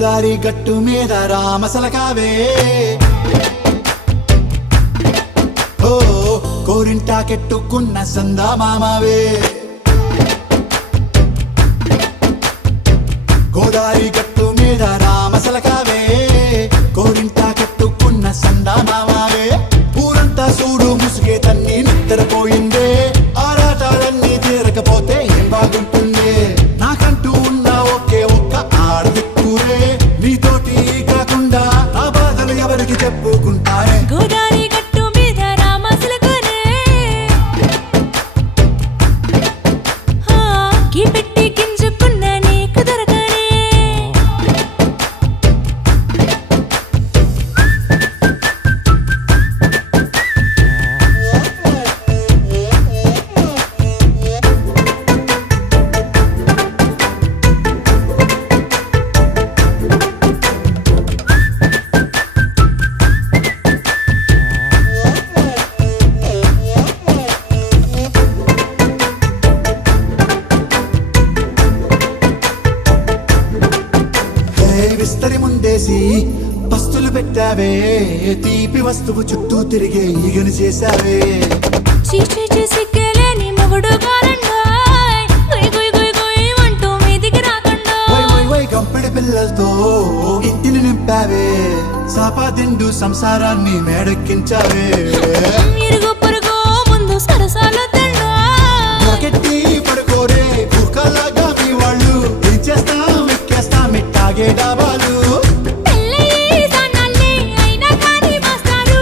గోదారి గట్టు మీద రామసలకావే ఓ కోరింటాకెట్టుకున్న సందామామావే గోదారి గట్టు మీద రామసలకావే కోరింటాకెట్టుకున్న సందామామావే ఊరంతా చూడు ముసుగే తన్ని నిద్రపోయిందే ఆరాటాలన్నీ తీరకపోతే ఏం బాగుంటుంది నాకంటూ ఉన్న ఒకే ఒక్క ఆడదిక్కురే నీతోటి కాకుండా నా బాధలు ఎవరికి చెప్పుకుంటారే గోదారి గట్టు మీద రామసలకానే కీ పెట్టి గింజుకున్న నీకు దొరకనే విస్తరి ముందేసి పస్తులు పెట్టావే తీపి వస్తువు చుట్టూ తిరిగే ఈగను చేశావే చీచీ సిగ్గలేని మొగుడు కారండాయ్ గుయ్ గుయ్ గుయ్ గుయ్ అంటూ మీదికి రాకుండా వై వై వై గంపెడి పిల్లలతో ఇంటిని నింపావే సాపాదిండు సంసారాన్ని మేడెక్కించావే ఇరుగు పొరుగు ముందు సరసాలు తిండా నాకెట్టి పడుకోరే కుక్కలాగా మీ వాళ్ళు ఏం చేస్తాం ఎక్కేస్తాం ఇట్టాగే డాబాలు పెళ్ళయి దానాల్ని అయినా కానీ మాస్తారు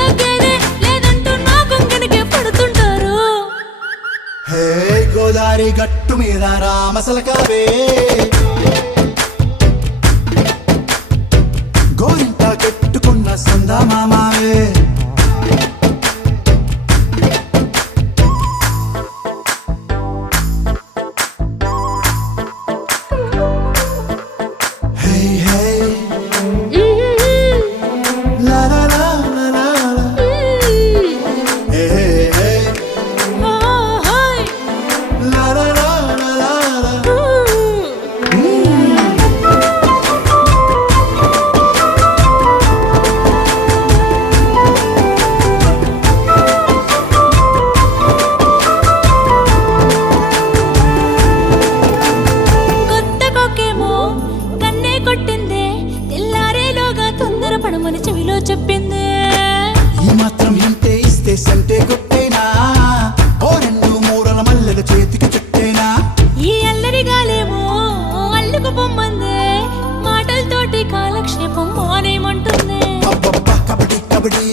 తగ్గేదే లేదంటూ నా కొంగడికి పడుతుంటారు హే గోదారి గట్టు మీద రామసలకావే గోరింట కట్టుకున్న సందామామావే హే హే లా లా లా లా లా లా. హే హే హే హాయ్ లా లా లా లా లా లా. కొత్త కొక్కేమో కన్నే కొట్టిందే తెల్లారేలోగా తొందరపడమని చెవిలో చెప్పిందే ఈ మాత్రం హింటే ఇస్తే సంటే కొట్టేనా ఓ రెండు మూరల మల్లెల చేతికి చుట్టేనా ఈ అల్లరి గాలేమో అల్లుకు పొమ్మందే మాటలతోటి కాలక్షేపం మానేమంటుంది అబ్బబ్బా కబడ్డీ కబడ్డీ